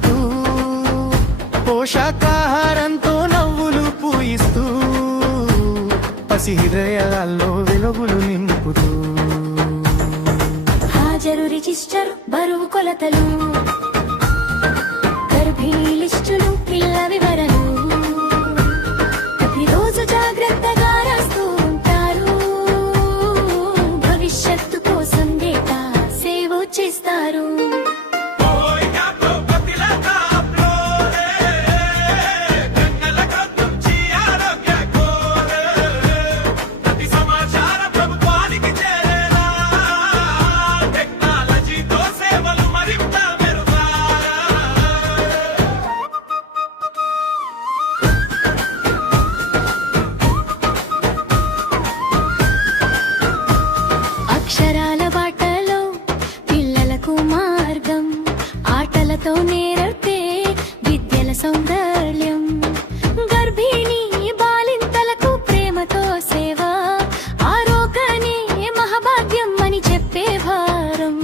పంచుతూ పోషకాహారంతో నవ్వులు పూయిస్తూ పసి హృదయాల్లో వెలుగులు నింపుతూ హాజరు రిజిస్టర్ బరువు కొలతలు గర్భిణీ లిస్టులు పిల్ల వివరాలు ప్రతిరోజు జాగ్రత్తగా రాస్తూ ఉంటారు భవిష్యత్తు కోసం డేటా సేవ్ చేస్తారు అక్షరాల బాటలో పిల్లలకు మార్గం ఆటలతో నేర్పే విద్యల సౌందర్యం గర్భిణీ బాలింతలకు ప్రేమతో సేవ ఆరోగ్యాన్ని మహాభాగ్యం అని చెప్పే భారం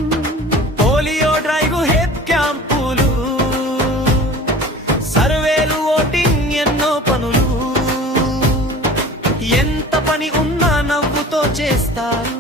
పోలియో డ్రైవ్ హెప్ క్యాంపులు సర్వేలు ఓటింగ్ ఎన్నో పనులు ఎంత పని ఉన్నా నవ్వుతో చేస్తారు